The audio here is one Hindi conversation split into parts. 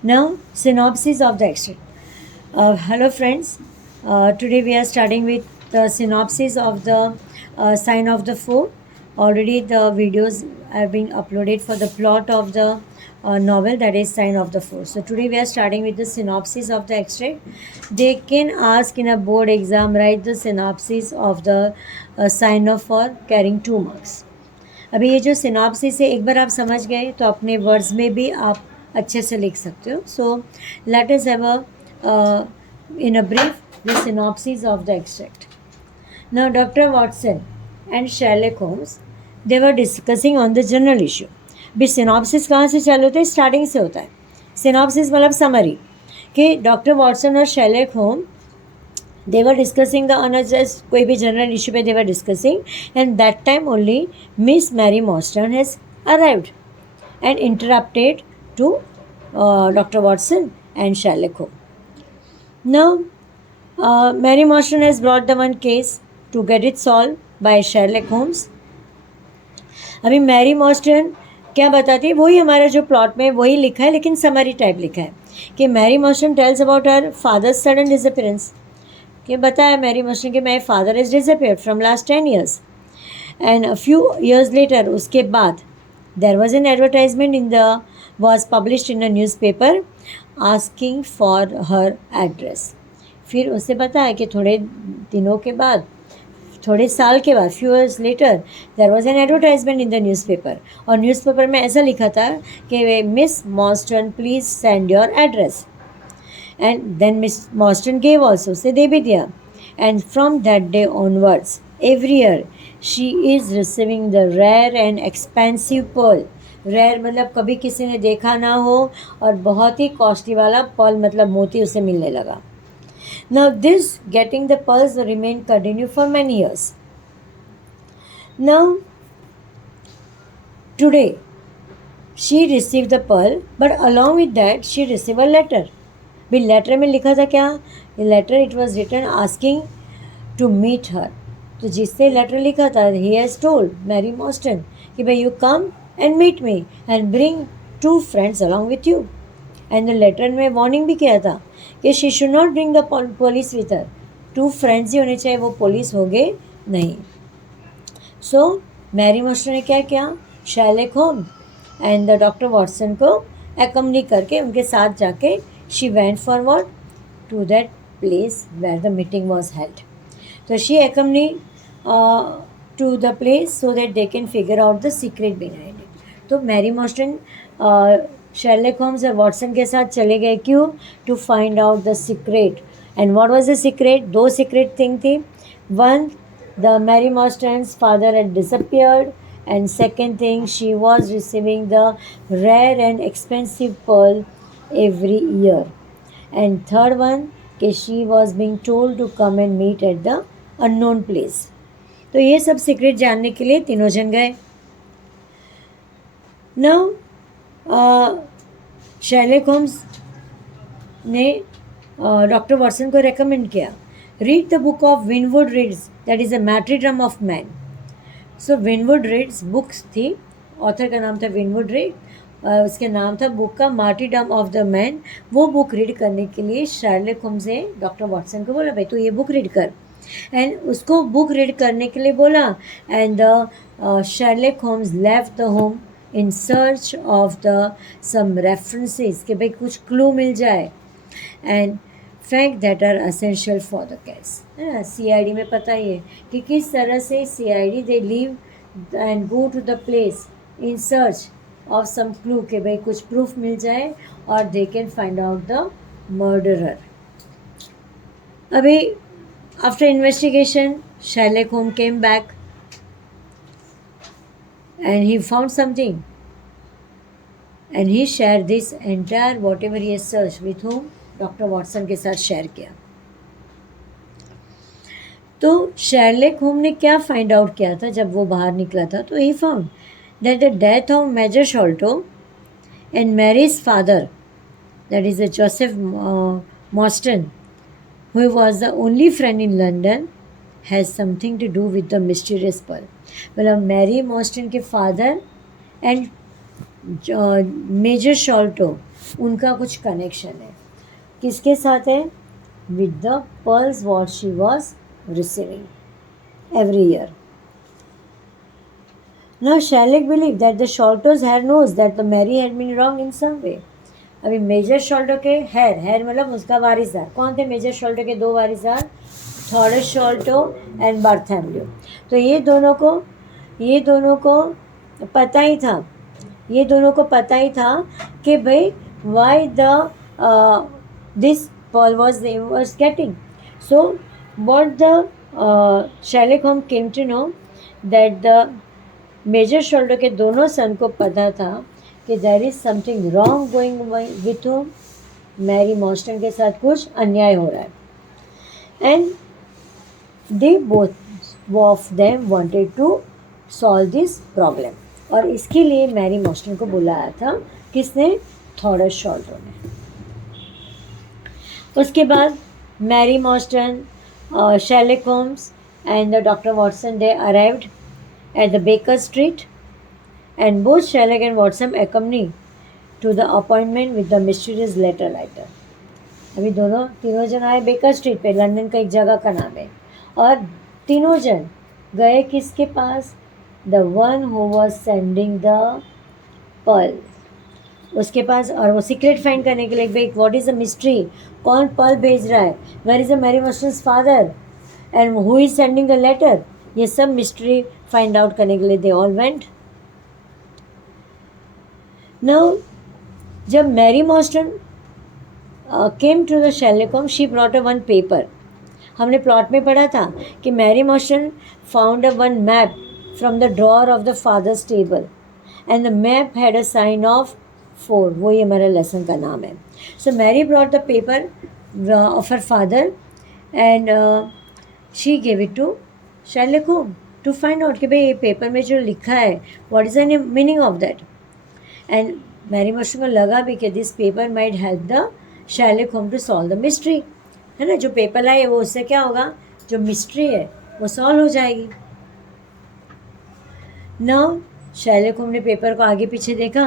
Now, synopsis of the extract. Hello, friends. Today we are starting with the synopsis of the Sign of the Four. Already the videos are being uploaded for the plot of the novel, that is Sign of the Four. So today we are starting with the synopsis of the extract. They can ask in a board exam, write the synopsis of the Sign of for carrying 2 marks. अभी ये जो सिनॉप्सिस है, एक बार आप समझ गए तो अपने वर्ड्स में भी आप अच्छे से लिख सकते हो. So let us have a in a brief the synopsis of the extract. Now doctor Watson and Sherlock homes they were discussing on the general issue. भी सिनॉप्सिस कहाँ से चालू होता है? स्टार्टिंग से होता है. सिनॉप्सिस मतलब समरी कि डॉक्टर वॉटसन और Sherlock home they were discussing the just कोई भी general issue पे they were discussing, and that time only Miss Mary Morstan has arrived and interrupted to Dr. Watson and Sherlock Holmes. Now Mary Morstan has brought the one case to get it solved by Sherlock Holmes. अभी मैरी मॉर्स्टन क्या बताती है? वही हमारा जो प्लॉट में वही लिखा है, लेकिन समरी टाइप लिखा है कि Mary Morstan tells about her father's sudden disappearance. कि बताया मैरी मॉर्स्टन कि my father is disappeared from last 10 years. And a few years later उसके बाद there was an advertisement in the was published in a newspaper asking for her address. फिर उसे बताया कि थोड़े दिनों के बाद, थोड़े साल के बाद, few years later there was an advertisement in the newspaper. और न्यूज़ पेपर में ऐसा लिखा था कि Miss Morstan please send your address. And then Miss Morstan gave also, से दे भी दिया. And from that day onwards, every year she is receiving the rare and expensive pearl. Rare मतलब कभी किसी ने देखा ना हो, और बहुत ही कॉस्टली वाला pearl मतलब मोती उसे मिलने लगा. Now this getting the pearls remained continue for many years. Now today she received the pearl, but along with that she received a letter. भी लेटर में लिखा था क्या? Letter it was written asking to meet her. तो जिससे लेटर लिखा था ही हैज़ टोल्ड मैरी मॉर्स्टन कि भाई you come and meet me and bring 2 friends along with you. And the letter में वार्निंग भी किया था कि she should not bring the police with her. 2 friends ही होने चाहिए, वो पुलिस हो गए नहीं. सो मैरी मॉर्स्टन ने क्या किया? Sherlock home and the doctor Watson को एकम्पनी करके उनके साथ जाके she went forward to that place where the meeting was held. So she accompanied to the place so that they can figure out the secret behind it. तो मैरी मॉर्स्टन शेरलॉक होम्स और वॉटसन के साथ चले गए. क्यों? To find out the secret. And what was the secret? 2 secret thing थी. One, the Mary Morstan's father had disappeared, and second thing, she was receiving the rare and expensive pearl every year. And third one, कि she was being told to come and meet at the unknown place. तो ये सब सीक्रेट जानने के लिए तीनों जन गए. नाउ शेरलॉक होम्स ने डॉक्टर वॉटसन को रेकमेंड किया, read the book of Winwood Reade's, that is a martyrdom of man. So Winwood Reade's books थी, ऑथर का नाम था विनवुड रीड, उसके नाम था बुक का मार्टीडम ऑफ द मैन. वो बुक रीड करने के लिए शेरलॉक होम्स ने डॉक्टर वॉटसन को बोला भाई तो ये बुक रीड कर. एंड उसको बुक रीड करने के लिए बोला. And Sherlock Holmes left the home in search of the some references कि भाई कुछ क्लू मिल जाए. And fact that are essential for the case. CID में पता ही है कि किस तरह से CID they leave and go to the place in search of some clue के भाई कुछ प्रूफ मिल जाए और they can find out the murderer. अभी आफ्टर इन्वेस्टिगेशन शेरलॉक होम came back and he found something and he share this entire whatever he search with home doctor Watson के साथ शेयर किया. तो शेरलॉक होम ने क्या फाइंड आउट किया था जब वो बाहर निकला था? तो he found that the death of Major Sholto and Mary's father, that is Joseph Morstan, who was the only friend in London, has something to do with the mysterious pearl. मतलब मैरी मॉर्स्टन के फादर एंड मेजर शॉल्टो उनका कुछ कनेक्शन है. किसके साथ है? With the pearls what she was receiving every year. Now Sherlock believed that the Sholto's hair knows that the Mary had been wrong in some way. अभी मेजर शॉल्टो के हेयर मतलब उसका वारिसदार कौन थे? मेजर शॉल्टो के दो वारिसदार, थॉडस शॉल्टो एंड बार्थेम्यू. तो ये दोनों को पता ही था कि भाई why the this pole was getting. So what the Sherlock Holmes came to know that the Major Sholto के दोनों सन को पता था कि there is something wrong going with home. Mary Morstan के साथ कुछ अन्याय हो रहा है. And they both of them wanted to solve this problem. और इसके लिए मैरी मॉर्स्टन को बुलाया था. किसने? थॉडस शॉल्टो ने. उसके बाद Mary Morstan, Sherlock Holmes and the doctor Watson they arrived at the Baker Street, and both Sherlock and Watson accompanied to the appointment with the mysterious letter writer. अभी तीनों जन आए बेकर स्ट्रीट पे. लंदन का एक जगह का नाम है. और तीनों जन गए किसके पास? The one who was sending the pearl, उसके पास. और वो सीक्रेट फाइंड करने के लिए भाई व्हाट इज़ द मिस्ट्री, कौन पर्ल भेज रहा है, where is the Mary Morstan's father and who is sending the letter. ये सब मिस्ट्री फाइंड आउट करने के लिए दे ऑल वेंट. नाउ जब Mary Morstan came to the Sherlock Holmes, she brought a one paper. हमने प्लॉट में पढ़ा था कि Mary Morstan found a one map from the drawer of the father's table and the map had a sign of 4. वो ये हमारा लेसन का नाम है. So Mary brought the paper of her father and she gave it to Sherlock Holmes to find out कि भाई ये पेपर में जो लिखा है what is the meaning of that. And Mary Morstan को लगा भी कि this paper might help the Sherlock Holmes to solve the mystery. है ना, जो पेपर लाए वो उससे क्या होगा, जो मिस्ट्री है वो सॉल्व हो जाएगी. नाउ शेरलॉक होम्स ने पेपर को आगे पीछे देखा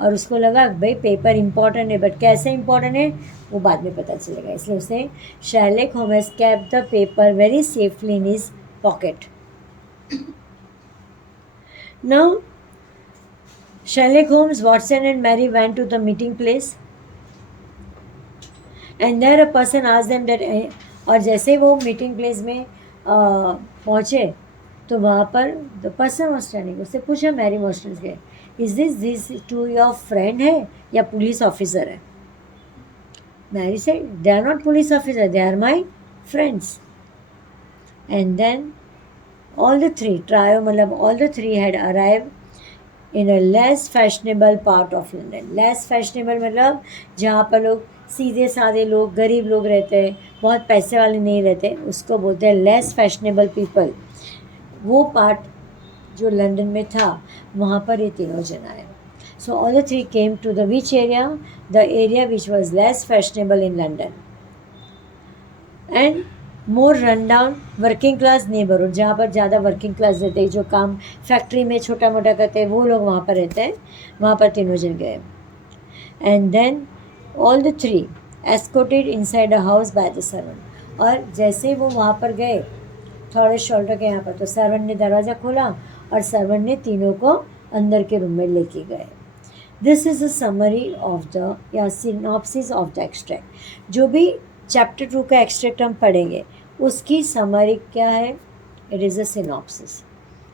और उसको लगा भाई पेपर इंपॉर्टेंट है, बट कैसे इंपॉर्टेंट है वो बाद में पता चलेगा. इसलिए उसने Sherlock Holmes kept the paper very safely in his pocket. Now, Sherlock Holmes, Watson and Mary went to the meeting place and there a person asked them that और जैसे वो मीटिंग प्लेस में पहुँचे तो वहाँ पर द पर्सन वॉज स्टैंडिंग. उससे पूछा मैरी मॉर्स्टन के, is this to your friend है या पुलिस ऑफिसर है? मैरी से they are not police officer, they are my friends. And then all the three had arrived in a less fashionable part of London. less fashionable मतलब जहाँ पर लोग सीधे साधे लोग, गरीब लोग रहते हैं, बहुत पैसे वाले नहीं रहते, उसको बोलते हैं less fashionable people. वो पार्ट जो लंदन में था वहाँ पर ये तीनों जन आए. So all the three came to the which area? The area which was less fashionable in London and more run down working class neighbourhood, जहाँ पर ज़्यादा वर्किंग क्लास रहते हैं, जो काम फैक्ट्री में छोटा मोटा करते हैं वो लोग वहाँ पर रहते हैं. वहाँ पर तीनों जन गए. And then all the three escorted inside a house by the servant. और जैसे वो वहाँ पर गए थॉडस शॉल्टो के यहाँ पर, तो सर्वेंट ने दरवाज़ा खोला और सर्वेंट ने तीनों को अंदर के रूम में लेके गए. This is a summary of the या सिनॉप्सिस ऑफ द एक्सट्रैक्ट. जो भी चैप्टर 2 का एक्सट्रैक्ट हम पढ़ेंगे उसकी समरी क्या है? It is a synopsis.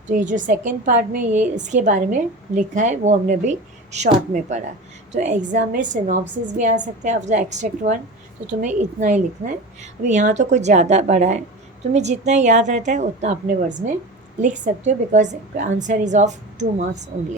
तो ये जो सेकंड पार्ट में ये इसके बारे में लिखा है वो हमने अभी शॉर्ट में पढ़ा. तो एग्ज़ाम में सिनॉप्सिस भी आ सकता है ऑफ द एक्सट्रैक्ट 1. तो तुम्हें इतना ही लिखना है. अभी यहाँ तो कुछ ज़्यादा बड़ा है, तुम्हें जितना याद रहता है उतना अपने वर्ड्स में लिख सकते हो, because answer is of 2 marks only.